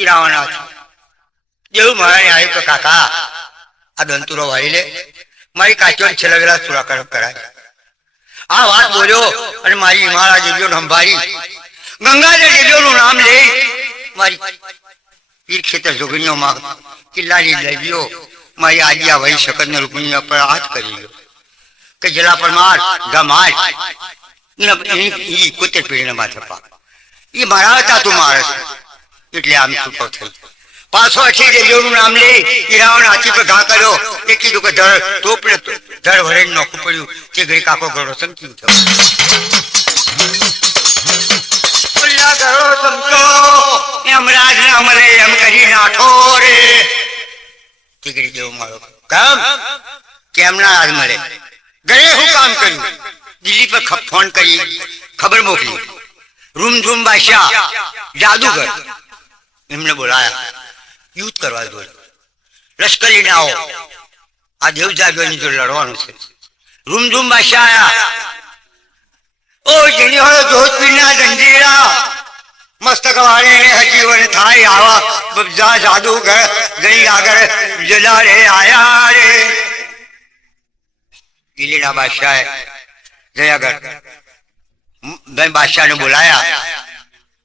ઈ રાવણ હતો જેવું મારા આવ્યું કે કાકા આ દંતુરો વાળી લે મારી કાચો છેલ્લા સુરા કરાય આ વાત બોલ્યો અને મારી હિમાલય દેવીઓ સંભાળી ગંગાજળ દેવીઓનું નામ લે મારી પીર ખેતર જોગણીઓમાં કિલ્લાની દેવીઓ મારી આજ્ઞા વહી શકત રૂપણી પર હાથ કરી ગયો કે જલા પરમાર ગમાર કુતર પીડીને માથે પાક એ મારા હતા તું મારે એટલે આમ છૂટો થયો પાછો અઠી દેવીઓનું નામ લે, એ રાવણ હાથી પર ઘા કર્યો. એ કીધું કે ધડ ટોપડે ધડ ભરે નોખું પડ્યું. તે ઘડી કાકો ગળો સમક્યું થયો ના ના ઘરે હું કામ કર્યું? દિલ્હી પર ફોન કરી, ખબર મોકલી. રૂમ ધૂમ બાદશાહ જાદુગર. એમને બોલાયા. યુદ્ધ કરવા દો લશ્કર લઈને આવો. આ દેવ જાગવાની જો લડવાનું છે. રૂમ ઝૂમ બાદશાહ આયા. ઓ જેની હોય જોધપીરના જંજીરા. મસ્તક વાળે ને હજીવન થાય આવા બધા જાદુગર ગઈ આગળ જલા રે આયા રે. દિલ્હીના બાદશાહે જયાગર ભાઈ બાદશાહને બોલાયા.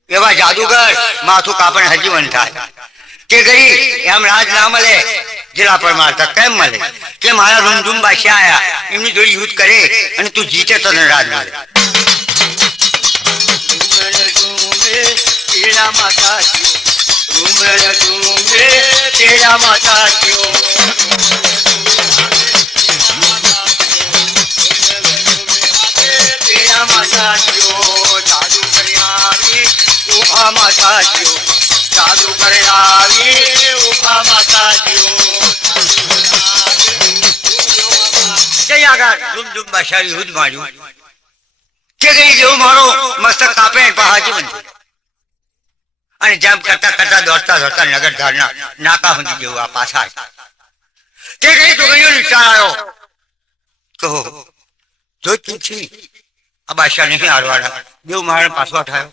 એવા જાદુગર માથું કાપણ હજીવન થાય. કે ગઈ એમ રાજ ના મળે જિલ્લા પર મારતા કેમ મળે? કે મારા રૂમઝુમ બાદશાહ આયા, એમની જોડે યુદ્ધ કરે અને તું જીતે તો તને રાજ મળે. તેરા માતા રૂમર તુમે તેરા માતા ઊભા માતા જાદુ કરે આવી ઊભા માતા જય આગળ જેવું મારો? કરતા કરતા દોડતા દોડતા નગર નાકા સુધી જેવું પાછા. તે કઈ છોકરીઓ વિચાર આવ્યો? પાછો થયો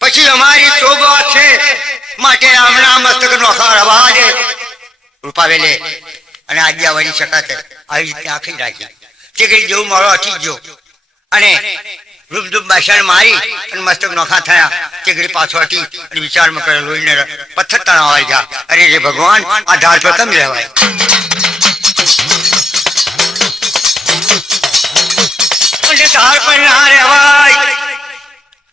પછી અમારી શોભા છે. માટે હમણાં મસ્તક નો અવાજ રૂપાવેલે અને આજ્ઞા વળી શકાતે આવી રીતે આખી રાખી. તે જેવું મારો અટી ગયો. અને રૂપદુપ બાશાને મારી અને મસ્તક નોખા થયા તે ઘડી પાછો હટી અને વિચારમાં કરે લોહીને પથ્થર તણાવ આવી ગયા અરે રે ભગવાન આ ધાર પર કેમ રહેવાય અને ધાર પર ના રહેવાય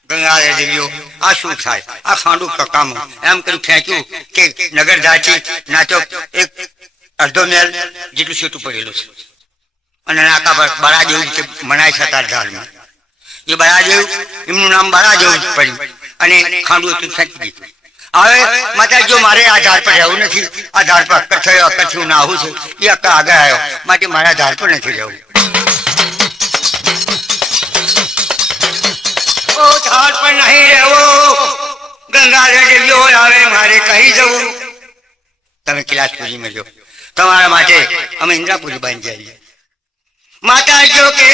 ગંગાધર દેવીઓ આ શું થાય આ ખાંડું કકામું એમ કરી ફેંક્યું કે નગર ધાચી નાચો એક અડધો મેલ જેટલું છેટું પડેલું છે અને નાકા પર બરાદેવ છે મનાય છે તાર ધારમાં એ બરાદેવ એમનું નામ બરાદેવ જ પડ્યું. અને ખાંડું હતું ફેંકી દીધું. હવે માતા જો મારે આ ધાર પર રહેવું નથી આ ધાર પર અક્કર થયો અક્કર થયું ના આવું છું એ અક્કર આગળ આવ્યો. માટે મારા ધાર પર નથી રહેવું. ધાર પર નહીં રહેવો. ગંગાધર દેવીઓ આવે મારે કહી જવું. તમે કિલાસપુરીમાં જો. તમારા માટે અમે ઇન્દ્રાપુરી બાંધી જઈએ. માતા જો કે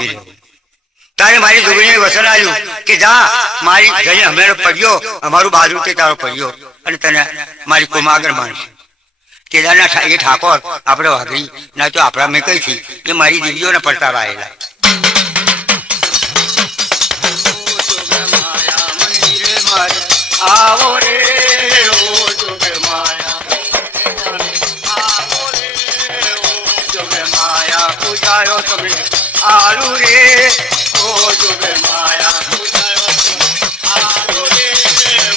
કહે તારે મારી જોગણીએ વસન આવ્યું કે જા, મારી ઘરે હમેરો પડ્યો, અમારું બાજુ કે તારો પડ્યો, અને તને મારી કોમાગર માણસ કેદારના ઠાકોર, આપણે વાઘરી, ના તો આપણા મેં કઈ થી કે મારી દીદીઓને પડતા આવેલા આવો રે ઓ જોગ માયા આવો રે ઓ જોગ માયા પૂજાયો તમે આલુ રે ઓ જોગ માયા પૂજાયો તમે આલુ રે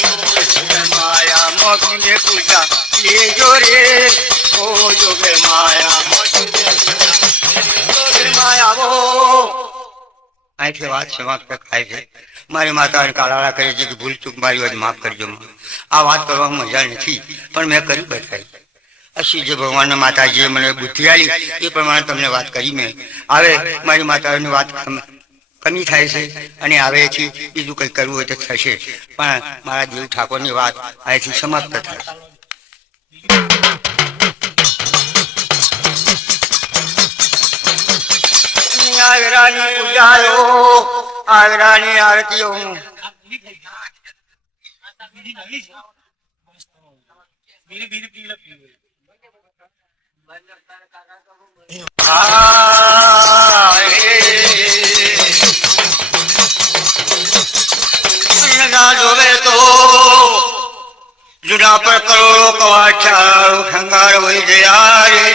ઓ જોગ માયા મોગીને પૂજા લેજો રે ઓ જોગ મારી માતા કાળાળા કરે છે કે ભૂલ ચૂક મારી વાત માફ કરજો આ વાત કરવામાં મજા નથી, પણ મેં કરી બતાવી. અશી જે ભગવાનના માતાજીએ મને બુદ્ધિ આલી એ પ્રમાણે તમને વાત કરી મેં. હવે મારી માતાની વાત કમી થાય છે અને હવેથી બીજું કંઈ કરવું હોય તો થશે. પણ મારા દેવ ઠાકોરની વાત અહીંથી સમાપ્ત થાય આગરાની આગરાની આરતીઓ હું તો જુના પર કરોડો કવાચારો ખંગાર હોય ગયા રે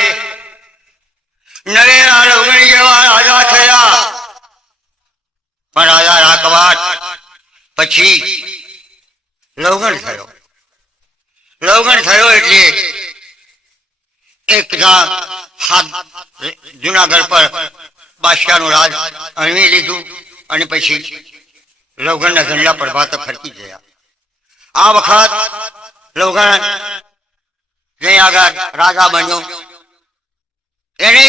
રાજા થયા. પણ રાજા રાકવાટ પછી લવગણ થયો. લવગણ થયો એટલે એક જુનાગઢ પર બાદશાહનું રાજ અણવી લીધું અને પછી લવગણના ધંધા પર ભાત ફરકી ગયા. આ વખત લવગણ જઈ આગળ રાજા બન્યો? એને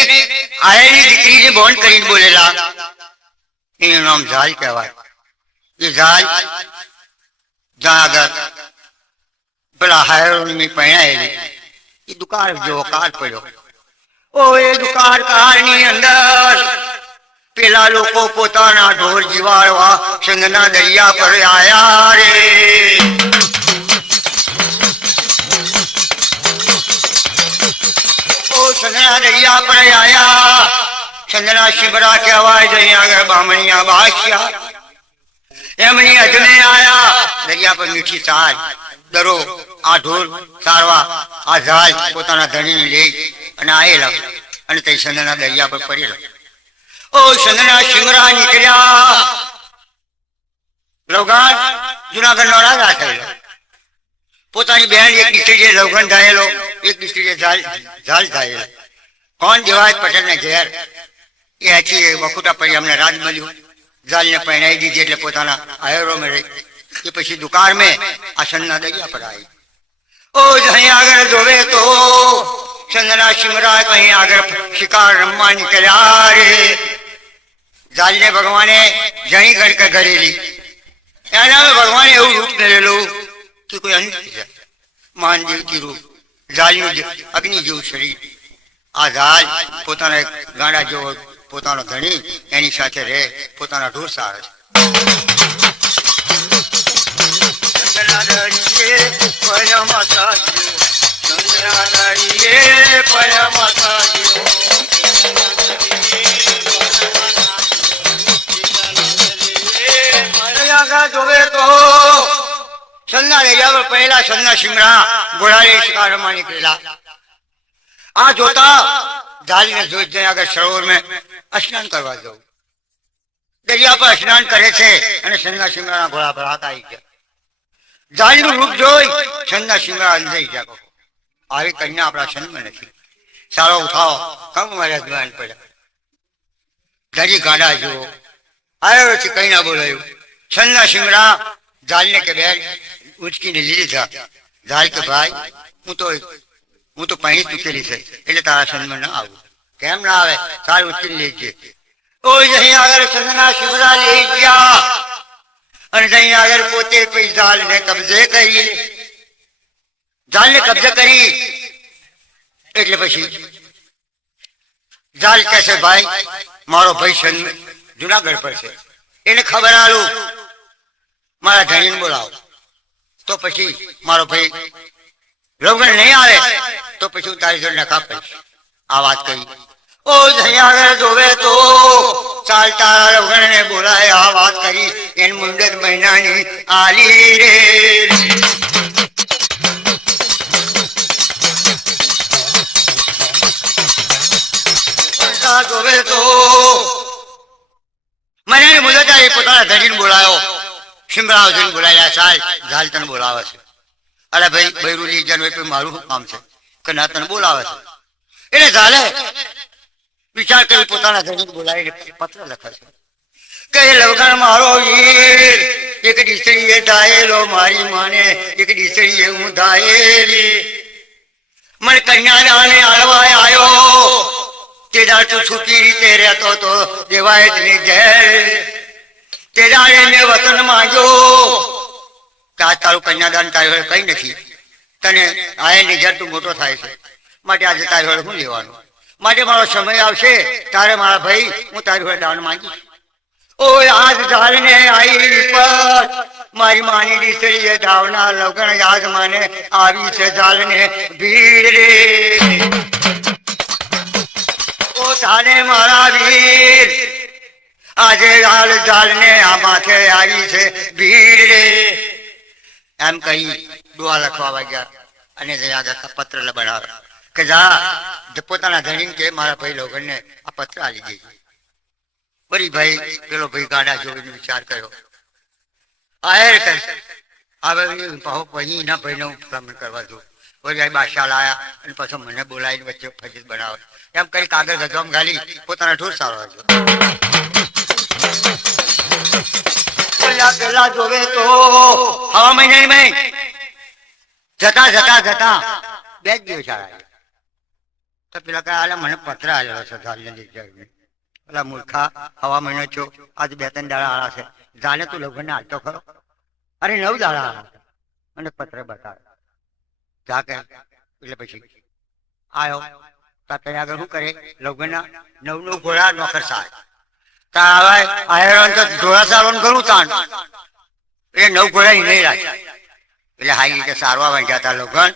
આયેલી દીકરીને બોન કરીને બોલેલા એનું નામ ઝાલ કહેવાય એ ઝાલ જ્યાં આગળ પેલા હાયરોની મેં પહેણાયેલી એ દુકાળ જેવો કાળ પડ્યો ઓ એ દુકાળ કાળની અંદર પેલા લોકો પોતાના ઢોર જીવાડવા સંગના દરિયા પર આયા રે ઓ સંગના દરિયા પર આયા સંગના શિબરા કહેવાય છે અહીંયા આગળ બામણિયા બાદશાહ એમની અજમે આયા દરિયા પર મીઠી ચાલ દરો આ ઢોર સારવા આ ઝાલ પોતાના ધણીને લઈ અને આયેલા અને તે સંગના દરિયા પર પડેલા ઓ સંગના શિમરા નીકળ્યા લવગાણ જુનાગઢ નો રાજા થયેલો પોતાની બહેન એક ડિસ્ટ્રિક્ટે લવગણ થયેલો એક ડિસ્ટ્રિક્ટે ઝાલ ઝાલ થયેલો કોણ દેવાય પટેલ ને ઘેર એ આથી વખુટા પડી અમને રાજ મળ્યું. જાલને પહેણાઈ દીધી એટલે પોતાના આયરો મેં રહી એ પછી દુકાળ મેં આસનના દરિયા પર આવી. ઓ અહીં આગળ જોવે તો ચંદના શિમરા કहीं આગળ શિકાર રમવા નીકળ્યા રે જાલને ભગવાને જણી ગણક ઘડેલી. એના ભગવાને એવું રૂપ ધરેલું કે કોઈ અંત જાય મહાનદેવથી રૂપ. જાલનું જે અગ્નિ જેવું શરીર. આ ઝાલ પોતાના એક ગાંડા જેવો પોતાનો ધણી એની સાથે રહે પોતાના ઢોર સારે છે. જોવે તો સન્ના લઈ જાવ પહેલા સન્ના શિમરા ઘોડાની શિકાર રમવા નીકળેલા આ જોતા જાલીને જોઈ જાય આગળ સરોવર મેં સ્નાન કરવા જવું દરિયા પર સ્નાન કરે છે અને સન્ના શિમરાના ઘોડા પર હાથ આવી ગયા. જાલીનું રૂપ જોઈ સન્ના શિમરા અંજાઈ ગયા. આવી કન્યા આપણા સન્માં નથી. સારો ઉઠાવો. કમ મારા જ્ઞાન પડ્યા ધરી ગાડા જુઓ. આવ્યો છે કઈ ના બોલાયું. છંદના સિમરા જાલને કે બેન ઉચકીને લીધા. જાલ કે ભાઈ, હું તો હું તો પહેલી ચૂકેલી છે એટલે તારા સન્માન ના આવું કેમ ના આવે સારું ઉચકી લેજે ઓ અહીં આગળ સંગના શિવરા લઈ ગયા અને અહીં આગળ પોતે પછી જાલને કબજે કરી જાલને કબજે કરી એટલે પછી જાલ કહે છે ભાઈ મારો ભાઈ સન જુનાગઢ પર છે એને ખબર આલું મારા ધણીને બોલાવો તો પછી મારો ભાઈ લગ્ન નહીં આવે તો પછી તારી જોડે નકા પડીશ આ વાત કહી. ઓ જઈ જોવે તો ચાલતા લગ્ન બોલાય આ વાત કરી. એન મુંડત મહિનાની આલી રે. જોવે તો મને મુદત આવી પોતાના ધણીને બોલાયો. શિમરાવજીને બોલાયા ચાલ ઝાલતન બોલાવે છે. અરે ભાઈ બૈરું લઈ જવાનું મારું કામ છે? કે ના તને બોલાવે છે. એટલે ઝાલે. વિચાર કરી પોતાના ધણીને બોલાવીને પત્ર લખે છે. કે એ લવગણ મારો વીર. એક ડીસડીએ ધાયેલો મારી માને. એક ડીસડીએ હું ધાયેલી. મને કન્યાદાને આળવા આવ્યો તે દાડ તું છૂટી રીતે રહેતો તો દેવાયની જેલ તે દાડે મેં વતન માંગ્યો. કે તારું કન્યાદાન તારી કઈ નથી. તને આયની તું મોટો થાય છે. માટે આજે તારી જોડે શું લેવાનું? માટે મારો સમય આવશે, તારે મારા ભાઈ, હું તારી જોડે દાન માંગીશ. ઓ આજ ઝાલને આઈ પર, મારી માની દીકરીએ ધાવના લગણ યાદ મને આવી છે ઝાલને ભીડ રે. ઓ, તારે મારા વીર, આજે ઝાલ ઝાલને આ માથે આવી છે ભીડ રે. એમ કહી દુઆ લખવા વાગ્યા અને જયા આગળ પત્ર બનાવે કે જા પોતાના ધણીને કે મારા ભાઈ લોકોને આ પત્ર આલી દેજો. વળી ભાઈ, પેલો ભાઈ ગાડા જોઈને વિચાર કર્યો. આહેર કર. હવે પાહો પછી ના ભાઈને ભ્રમણ કરવા દઉં. વળી બાદશાહ લાયા અને પછી મને બોલાવીને વચ્ચે ફજીત બનાવે એમ કઈ કાગળ ગજવામ ગાલી, પોતાના ઢોર સારો હતો પેલા પેલા જોવે તો? હવા મહિને મેં જતા જતા જતા. બે જ દિવસ આવ્યા તો પેલા કઈ આલે મને પત્ર આવેલો છે પેલા મૂર્ખા હવા મહિનો છો આજ બે ત્રણ દાડા આળા છે. જાણે તું લગ્ન ને હાલતો ખરો? અરે નવ દાડા આળા. મને પત્ર બતાવે જા કે. એટલે પછી આવ્યો ત્યાં આગળ શું કરે? લગ્નના નવ નવ ઘોડા નોકર સાહેબ. તા હવે આયરો તો સારવાનું ઘણું તાણ. એટલે નવ ઘોડા નહીં રાખ્યા. એટલે હાઈ રીતે સારવા વાંચ્યા હતા લગ્ન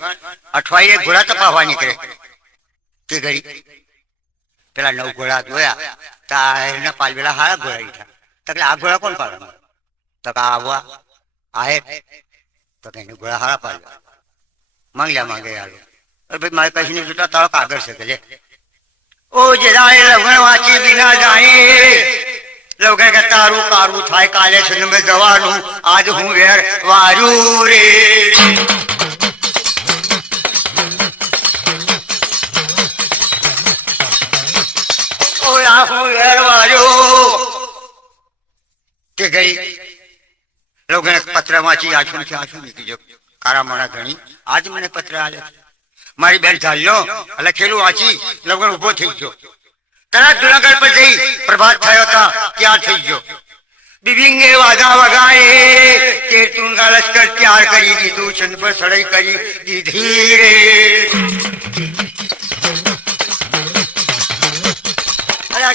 અઠવાડિયે ઘોડા તપાવવા નીકળે. તે ઘડી. પેલા નવ ઘોડા જોયા તા એના પાલવેલા હારા ઘોડા લીધા તકલે આ ઘોડા કોણ પાડવા તક આવવા. આહે તો કે ઘોડા હારા પાડવા માંગ્યા માંગે યાર ભાઈ, મારે પાસે નહીં જોતા તારો કાગળ છે કે ઓ જે એ લગણ વાંચી બિના જાણી. લગન કે તારું કારું થાય કાલે ને જવાનું. આજ હું વેર વારું રે. હું વેર વાર્યો કે ગઈ? લોકોને પત્ર વાંચી આછું આછું નીકળી ગયો? કારા મારા ઘણી. આજ મને પત્ર આલે મારી બેન ચાલ્યો લખેલું વાંચી લગન ઊભો થઈ ગયો. તરત જુનાગઢ પર જઈ પ્રભાત થયો હતા ત્યાં થઈ ગયો. બિબિંગે વાદા વગાએ તે તુંગા લશ્કર ત્યાર કરી દીધું છંદ પર સડાઈ કરી દીધી રે.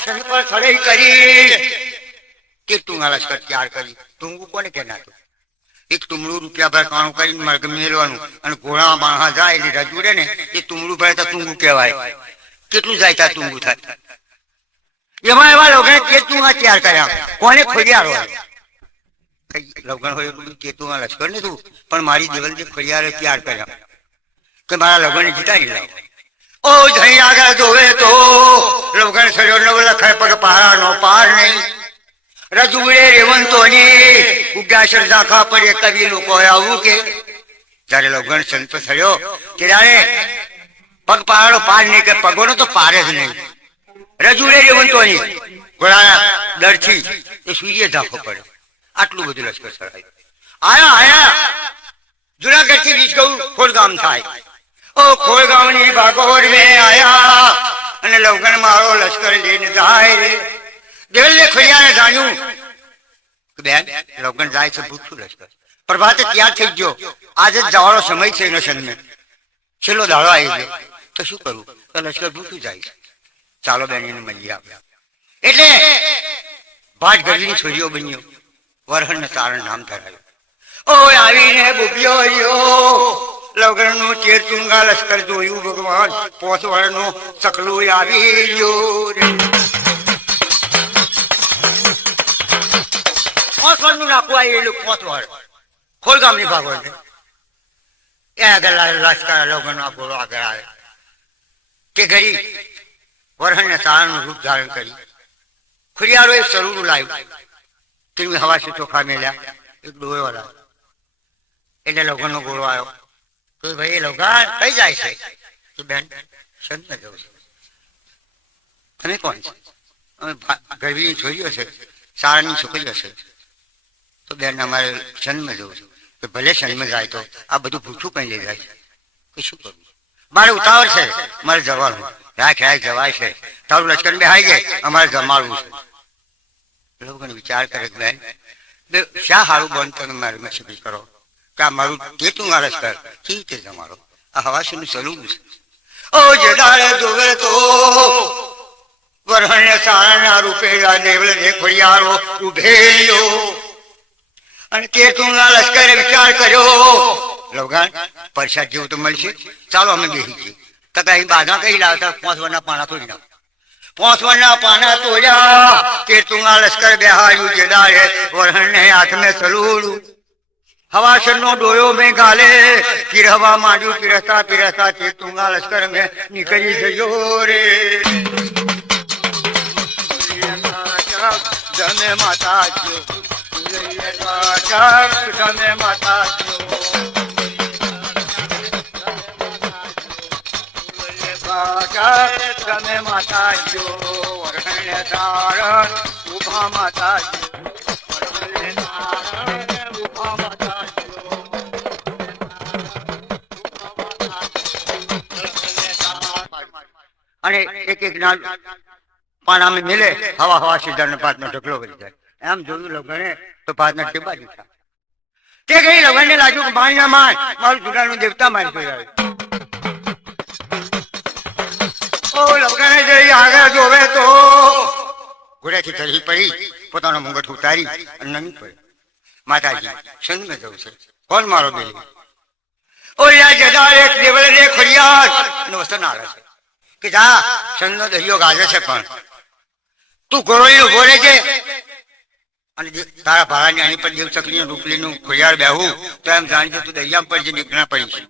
છંદ પર સડાઈ કરી કે તુંગા લશ્કર ત્યાર કરી. તુંગું કોને કે એક તુમડું રૂપિયા ભાઈ કાણું કરીને મર્ગ મેળવાનું અને ઘોડા માણસા જાય એટલે રજૂડે ને, એ તુમડું ભાઈ તો તુંગું કહેવાય. કેટલું જાય ત્યાં તુંગું થાય? એમાં એવા લોકોને કેતુમાં તૈયાર કર્યા. કોને ખોડિયારો લગ્ન હોય એટલું તે તુંગા લશ્કર ને પણ મારી દેવલ જે ખોડિયારે તૈયાર કર્યા. કે મારા લગ્ન જીતાડી લાવ ઓ જઈ આગળ જોવે તો, લગ્ન સર્યો નવ લખાય, પગ પહાડનો પાર નહીં. રજુડે રેવંતોની, ઉગ્યા શ્રદ્ધા પડે કવિ લોકો આવું કે, જયારે લગ્ન સંત થયો ત્યારે પગ પહાડો પાર નહીં, કે પગોનો તો પારે જ નહીં. રજુડે રેવંતોની ઘોડાના દરથી એ સૂર્ય ધાફો પડે આટલું બધું લશ્કર ચડાયું આયા આયા. જુનાગઢથી વીસ ગયું ખોડગામ થાય. ઓ ખોડગામની ભાગોર મે આયા. અને લવગણ મારો લશ્કર લઈને જાય દેવલે ખોડિયાને જાણ્યું કે બેન લવગણ જાય છે ભૂખું લશ્કર. પ્રભાતે ત્યાર થઈ ગયો. આજે જવાનો સમય છે એનો સન્મે છેલ્લો દાડો આવી ગયો. તો શું કરવું તો લશ્કર ભૂખું જાય છે. ચાલો બેન, એને મળી આવ્યા એટલે ભાટ ગરવીની છોરીઓ બન્યો. વરહણ તારણ નામ ધરાયું. ઓ આવીને બુબ્યો યો લગ્નનું ચેતુંગા લશ્કર જોયું ભગવાન. પોસનું સકલું આવી ગયું રે. પાંચ વર્ષનું નાખવું આવેલું પાંચ વર્ષ ખોલગામની ભાગવત એ આગળ આવે લશ્કર લોકોનો આ ગોળો આગળ આવે. કે ઘડી વરહણને તારાનું રૂપ ધારણ કરી. ખુરિયારો એક સરૂરું લાવ્યું તેની હવાસી ચોખા મેળ્યા. એક લાવ્યો એટલે લોકોનો ગોળો આવ્યો. તો ભાઈ, એ લોકો કઈ જાય છે? તો બેન સંત જવું છે. તમે કોણ છે? અમે ગરબીની છોરીઓ છે. શાળાની છોકરીઓ છે. તો બેન, અમારે જન્મ જવું છે. ભલે જન્મ જાય તો આ બધું ભૂઠું કઈ લઈ જાય છે? કે શું કરવું મારે ઉતાવળ છે. મારે જવાનું. રાખ રાખ, જવાય છે. તારું લશ્કર બેહાઈ જાય. અમારે જમાડવું છે. લોકોને વિચાર કરે બેન બે, શા સારું બંધ તમે મારે મેસેજ કરો? કે આ મારું કેટલું આ લશ્કર? કેવી રીતે જમાડો? આ હવાસીનું સલું છે. ઓ જડાળે જોવે તો વરણ્ય સારાના રૂપે દેવલે દેખોડિયારો ઉભેલ્યો. અને તે તુંગા લશ્કરે વિચાર કર્યો. લવગાણ પરસાદ જેવું તો મળશે. ચાલો અમે બેસી છીએ તથા અહીં બાધા કઈ લાવતા? પાંચ વરના પાણા તોડી નાખ. પાંચ વરના પાના તોડ્યા કે તુંગા લશ્કર બેહાડ્યું જેદાએ વરહણને હાથમે સલુડું. હવાસર નો ડોયો મેં ગાલે, પીરહવા માંડ્યું પીરસતા પીરસતા તે તુંગા લશ્કર મેં નીકળી ગયો રે. જમે માતા જમે માતા તમે માતા જો વરણે તારણ ઊભા માતા ઊભા માતા અને એક એક ના પાણામાં મિલે, હવા હવા સીધા ને પાતનો ઢગલો વળી જાય. એમ જોયું લગણે તો પાતના ટેબા દીધા તે કઈ લગણને લાગ્યું કે બાઈ ના માર જુગાનું દેવતા મારી જોઈ આવે લગણે જઈ આગળ જોવે તો. ઘોડેથી પડી પોતાનો મુંગટ ઉતારી અને નમી પડી. માતાજી સંગ મેં જવું છે. કોણ મારો બેલી ઓલા જદા એક દેવળે રે ફરિયાદ અને વસન આવે છે. કે જા સંગનો દરિયો ગાજે છે પણ. તું ગોળોઈ ઊભો છે અને તારા ભાડાની આની પર દેવચકલી રૂપલી રૂપલીનું ખોયાર બેહું તો એમ જાણજો તું દરિયા પર જે નીકળ્યા પડી છે.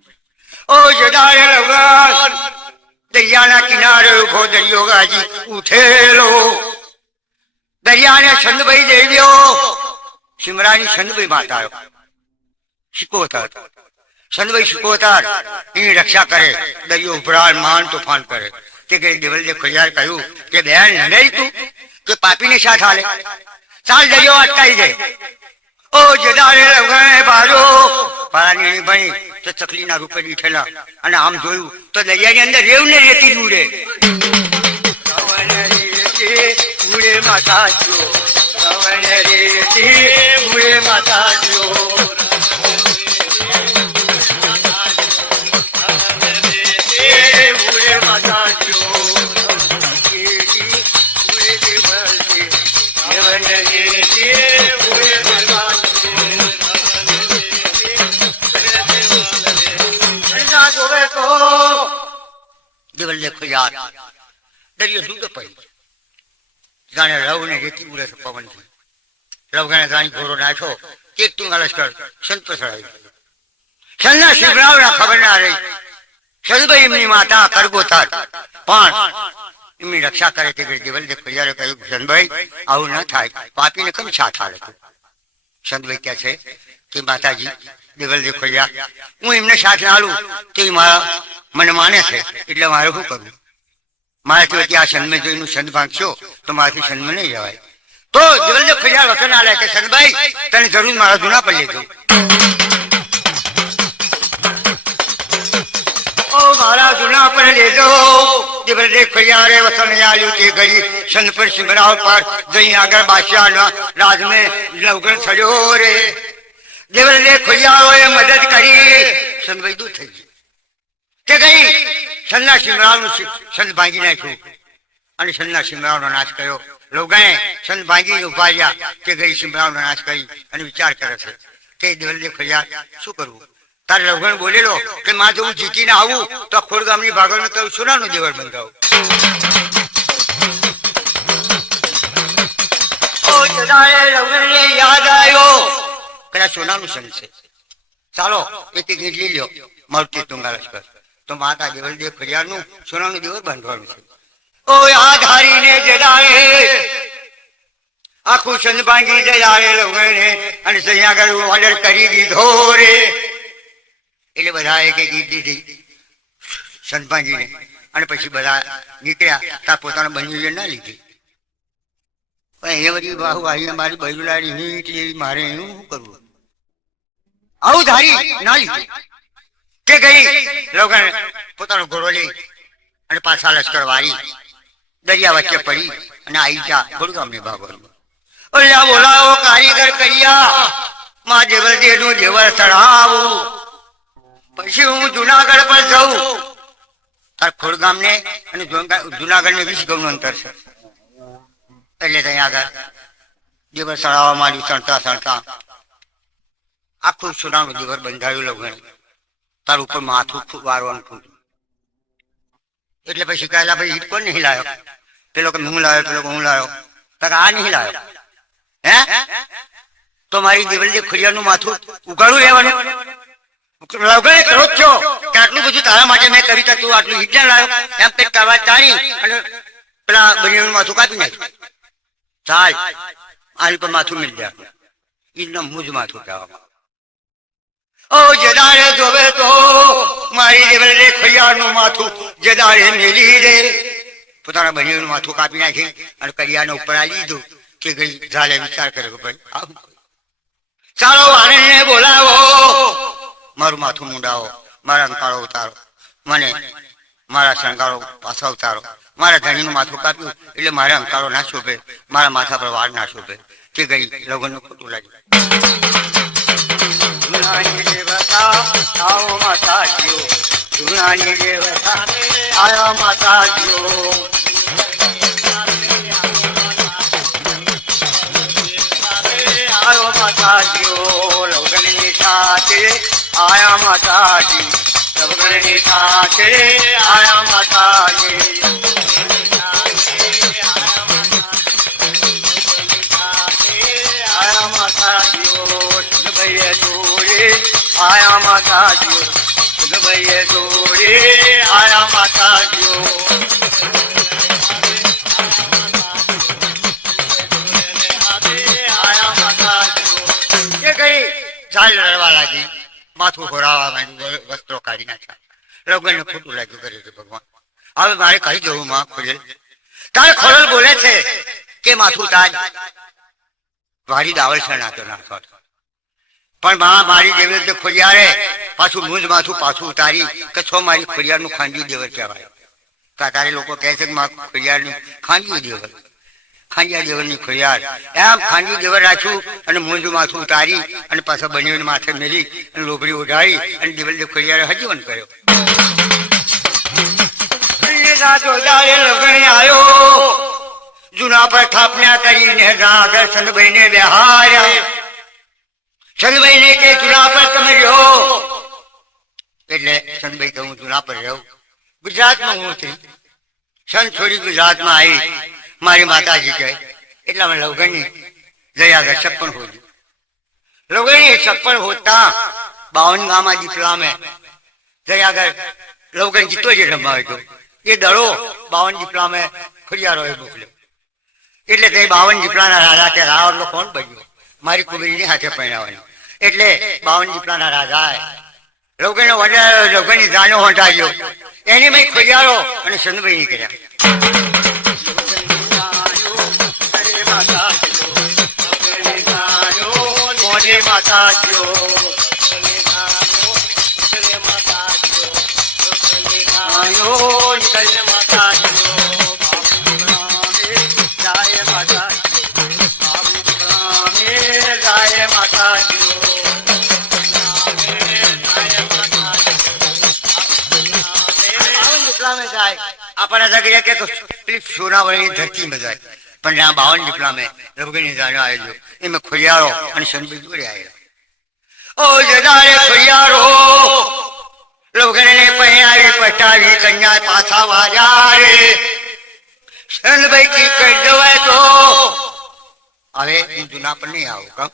ઓ જદા દરિયાના કિનારે ઊભો દરિયો ગાજી ઉઠેલો. દરિયાને છંદભાઈ દેવ્યો સિમરાની છંદભાઈ માતા શિકોતર. છંદભાઈ શિકોતર. એની રક્ષા કરે. દરિયો ઉભરાળ માન તોફાન કરે. તે કઈ દેવલજે ખજાર કહ્યું કે બેન નહીં તું કે પાપીને સાથ હાલે ચાલ દરિયો અટકાઈ જાય ઓ જદારે લગણે બાજો. પાણી ભણી તો ચકલીના રૂપે દીઠેલા અને આમ જોયું તો દરિયાની અંદર રેવ ને રેતી ઉડે માતા જો ઉડે માતા જો દેવલ દેખો યાર દરિયો દૂધ પડી જાણે રવ ને રેતી ઉડે છે પવનથી રવ ગાણે જાણી ઘોડો નાખ્યો એક તું લશ્કર સંત સળાવી છેલ્લા શિવરાવના ખબર ના રહી સદભાઈ એમની માતા કરગોતાર પણ એમની રક્ષા કરે તે દેવલ દેખ પરિવારે કહ્યું શનભાઈ આવું ન થાય પાપીને કેમ સાથ હાલે તું સંતભાઈ કહે છે કે માતાજી દેવલ દેખ હું એમને સાથે આલું, તે મારા મને માને છે, એટલે મારે શું કરવું? મારાથી વચ્ચે આ સન્મે જોઈને સંત ભાંગશો તો મારાથી સન્મે નહીં જવાય. તો દેવલદેવ ખડિયાર વચન આલે કે સનભાઈ તને જરૂર મારા જૂના પર લેજો. ઓ, મારા જૂના પર લેજો. દેવલદેવ ખડિયારે વચન આલ્યું તે ગરી સંત પર સિમરાવ પર, જઈ આગળ બાદશાહ રાજમે લવગણ ચડ્યો રે. દેવલદેવ ખડિયારોએ મદદ કરી. સંતભાઈ દૂર થઈ ગયું. તે ગઈ સન્ના શિમરાવનું સંત ભાંગી નાખ્યું. અને સન્ના શિમરાવનો નાશ કર્યો. લોગાએ સંત ભાંગી ઊભા રહ્યા. કે ગઈ શિમરાવનો નાશ કરી અને વિચાર કરે છે. કે દેવરાજે ખડિયાર શું કરવું? તારે લવગણ બોલેલો કે માં જો હું જીતીને આવું? તો આ ખોડ ગામની ભાગળ તો સોનાનું દેવળ બંધાવું. યાદ આવ્યો. કદાચ સોનાનું સંત છે. ચાલો, એક એક લઈ લ્યો. મળતી તુંગા લશ્કર તો માતા દેવલદેવ ખડિયારનું સોનાનું દેવળ બાંધવાનું છે. ઓ આધારીને જડાવે. આખું સંત ભાંગી જડાએ લવગણે અને સૈયા આગળ ઓર્ડર કરી દીધો રે. એટલે બધા એક એક ઈટ દીધી સંત ભાંગીને અને પછી બધા નીકળ્યા. તાર પોતાનું બંજુ ના લીધી. પણ અહીંયા બધી બાહુ અહીંયા મારી બહુ લાડી નીકળી મારે એનું શું કરવું? આવું ધારી ના લીધું કે ગઈ? લોકોને પોતાનો ઘોડો લઈ અને પાછા લશ્કર વાળી. દરિયા વચ્ચે પડી અને આવી જા ગુડગામની બાબત ઓલ્યા બોલાવો કારીગર કરિયા. માં દેવરનું દેવર ચડાવું પછી હું જુનાગઢ પર જઉં. તાર ખોડગામ ને અને જુનાગઢ ને વીસ ગણનું અંતર છે. એટલે ત્યાં આગળ. દેવર ચડાવવા માંડ્યું સણતા સણતા આખું સોનાનું દિવસ બંધાયું લગણ તાર ઉપર માથું વારવાનું ફૂટ્યું એટલે પછી કહેલા, ભાઈ હિટ કોણ નહીં લાયો? પેલો કે, હું લાયો. પેલો કે, હું લાયો. તક આ નહીં લાયો. હે? તો મારી દેવલજી ખોડિયાનું માથું ઉગાડું લેવાનું લગણે કરો છો. કે આટલું બધું તારા માટે મેં કરી તા તું આટલું હિટ ના લાયો. એમ કંઈક કરવા તારી અને પેલા બનિયાનું માથું કાપી નાખ્યું. ચાલ, આની પર માથું મિલ જાય ઈનું મુજ માથું કહેવામાં ઓ જદારે જોવે તો મારી દેવલે ખૈયાનું માથું જદારે મેલી દે. પોતાના બનિયાનું માથું કાપી નાખી અને કરિયાને ઉપર આ લીધું કે ગઈ ઝાલે વિચાર કર્યો ભાઈ ચાલો આનંદને બોલાવો. મારું માથું મુંડાવો, મારા અંકાળો ઉતારો, મને, મારા શણગારો પાછો ઉતારો. મારા ધણીનું માથું કાપ્યું એટલે મારા અંકાળો ના શોભે, મારા માથા પર વાર ના શોભે, કે ગઈ લગ્નનું ખોટું લાગ્યું. જુનાની દેવતા આયા માતાજીઓ આયો માતાજીઓ લગ્નની સાથે આયા માતાજી લગ્નની સાથે આયા માતાજી આયા જોડે આયા માતાજીઓ ગઈ ઝાડ લડવા લાગી. માથું ઘોરાવા માંડ્યું વસ્ત્રો કાઢી નાખ્યા. લોકોને ખોટું લાગ્યું કર્યું ભગવાન. હવે મારે કહી જવું, માં ખોજલ તારે ખોરલ બોલે છે કે માથું તાજ? વારી દાવલ છે નાતો નાખો પણ મા મારી જેવી રીતે ખોડિયારે, પાછું મૂંઝ માથું પાછું ઉતારી કે છો મારી ખોડિયારનું ખાંડ્યું દેવર કહેવાય. તારે લોકો કહે છે કે મા ખોડિયારનું ખાંડ્યું દેવર. ખાંડિયા દેવરની ખોડિયાર. એમ ખાંડ્યું દેવર રાખ્યું અને મૂંઝ માથું ઉતારી અને પાછા બન્યું માથે મેલી અને લોબડી ઉડાડી અને દેવલ દેવ ખોડિયારે હજીવન કર્યો. જૂના પર થાપના કરીને રાગ સંતભાઈ ને બેહાર્યા. સંતભાઈ ને કે ચૂલા પર તમે રહ્યો એટલે સંતભાઈ કે હું ચૂલા પર રહું. ગુજરાતમાં હું છું. સન છોડી ગુજરાતમાં આવી. મારી માતાજી કહે, એટલા મને લવગણી દયા છપ્પન હોજી લવગણી છપ્પન હોતા બાવન ગામમાં દીપલા મેં. જઈ આગળ લવગણ જીતો જે રમાવે તો એ દડો બાવન દીપલા મેં ખોડિયારો એ મોકલ્યો. એટલે તે બાવન દીપલાના રાજા તે રાવણનો કોણ બન્યો? મારી કુબેરીની હાથે પહેરાવાની એટલે બાવન દીપડાના રાજા લવગણનો વડાયો લોકોની દાનો હંટાવ્યો એની મેં ખોડિયારો અને સંતભાઈ નીકળ્યા. માતાજીઓ. આપણા જગ્યા કે સોનાવળી ધરતીમાં જાય. પણ જ્યાં બાવન દીપડા મેં રઘુગણી જાણો આવેલો, એમાં ખોડિયારો અને સંતભાઈ જોડે આવેલા. ઓ જદારે ખોડિયારો રબગણીને પહેરાવી પટાવી કન્યા પાછા વાજા રે. શનભાઈ કી કહી જવાય તો. હવે હું જૂના પર નહીં આવું કમ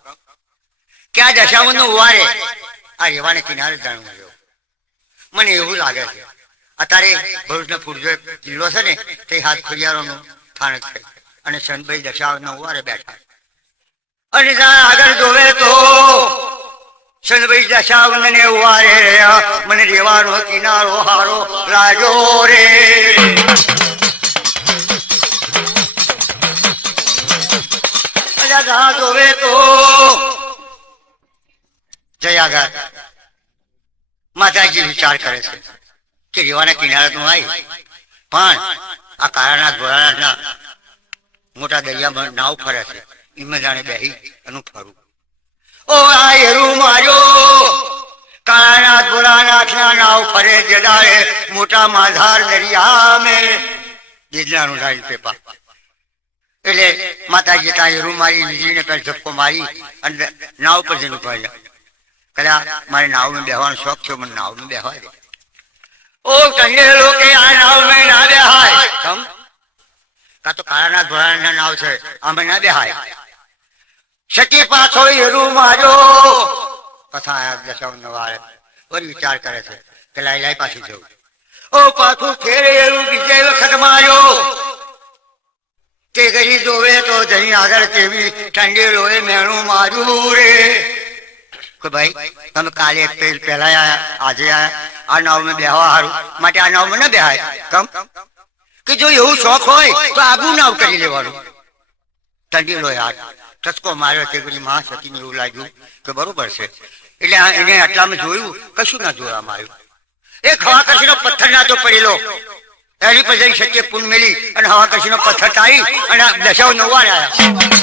ક્યાં દશામાં નું વારે આ રેવાને કિનારે જાણવું મને એવું લાગે છે અત્યારે ભરૂચનો પૂરજો એક જિલ્લો છે ને, તે હાથ ખોડિયારોનું સ્થાનક છે. અને સંતભાઈ દશાવનો ઉવારે બેઠા. અને આગળ જોવે તો સંતભાઈ દશાવન ને ઉવારે મને રેવાનો કિનારો હારો લાજો રે. જોવે તો જય આગળ માતાજી વિચાર કરે છે. કે રેવાના કિનારે તું આવી પણ આ કારાના ભોળાનાથના મોટા દરિયામાં નાવ ફરે છે. એમાં જાણે બેહી એનું ફરું. ઓ આ હેરું માર્યો. કાળાનાથ ભોળાનાથના નાવ ફરે જડાએ મોટા માધાર દરિયા મે દીદલાનું ઢાળી પેપા. એટલે માતાજી ત્યાં હેરું મારી વીજળીને પેલા ઝપકો મારી અને નાવ પર જઈને ઊભા કદા મારે નાવમાં બેહવાનો શોખ છે મને નાવમાં બેહવા દે. કા વિચાર કરે છે કે લાઈ લાઈ પાછી જવું. ઓ પાછું ફેરે હેરું બીજે વખત માર્યો. તે ગઈ જોવે તો જઈ આગળ કેવી ઠંડી લોહે મેણું માર્યું રે. કે ભાઈ તમે કાલે પહેલા આજે આયા. આ નાવમાં બેહવા હારું. માટે આ નાવમાં ન બેહાય. કમ કે જો એવું શોખ હોય, તો આગું નાવ કરી લેવાનું. લોહે હાથ. ટચકો માર્યો તે પેલી મહા સતીને એવું લાગ્યું કે બરોબર છે. એટલે એને આટલામાં જોયું, કશું ના જોવામાં આવ્યું હવા કશીનો પથ્થર ના તો પડેલો એની પછી શક્ય કુંડ મેલી અને કશીનો પથ્થર તારી અને દશાઓ નવા આવ્યા